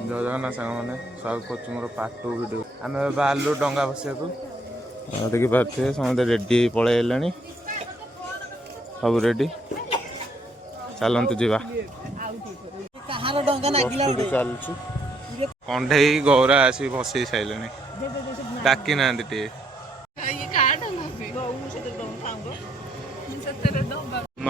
जय जगन्नाथ सांग मैंने स्वागत कर मोर पार्ट 2 वीडियो आम बाहर डंगा बसिया देखिपे समस्त रेडी पलैले सब रेडी चलतु जा चलुची कंढे गौरा आसी भसई सारे डाकी ना टे न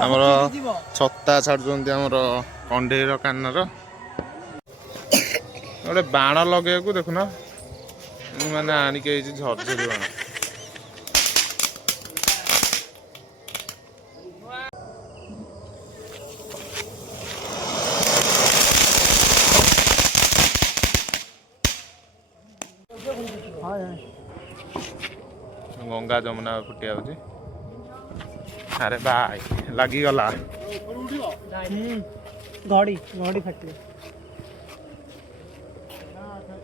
आमर छत्ता छाड़ुंट आमर कंढेर कानर गोटे बाण लगे देखुना मैंने आणिके झरझरी बाण गंगा जमुना फुटिया अरे भाई लगिगला घड़ी घड़ी फटले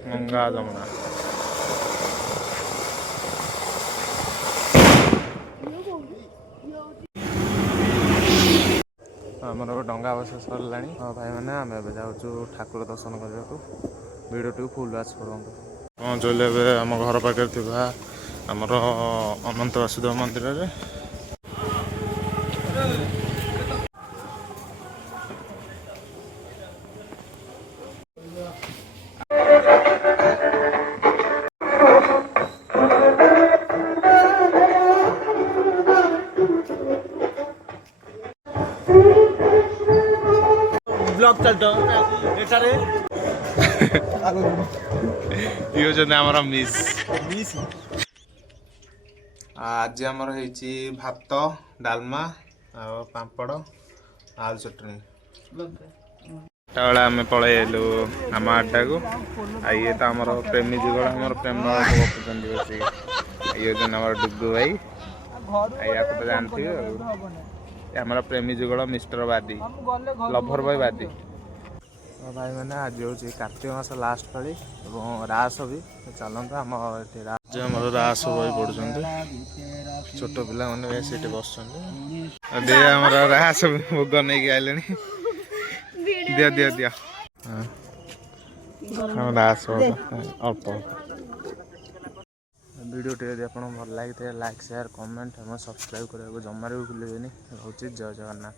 गंगा जमुना आमर डंगा बस सरला भाई मैंने आम जाऊँ ठाकुर दर्शन करने को वीडियो टी फुल वाच करूँ पहुँचल आम घर पाखे थी आमर अनंत वासुदेव मंदिर रे ब्लॉग चलतो एटारे ये आमर मिस आज आमर होइछि भात डालमा पापड़ आलू चटनी आम पलैलु आम आड्डा को ये तो आमर प्रेमी जुगल आम प्रेम गपुंट बस ये आम डुगु भाई या तो जानते आमर प्रेमी जुगल मिस्टर बादी लभर भाई बादी भाई मैंने आज हूँ कार्तिक मास लास्ट पाली रास भी चलता आम रास बही पढ़ुं छोट पिला मैंने बस रास भोग नहीं आइले दिया दिया दिया रास अल्प वीडियो टे आप भल लगी लाइक शेयर कमेंट और सब्सक्राइब करने को जमार भी भूलें रोचे जय जगन्नाथ।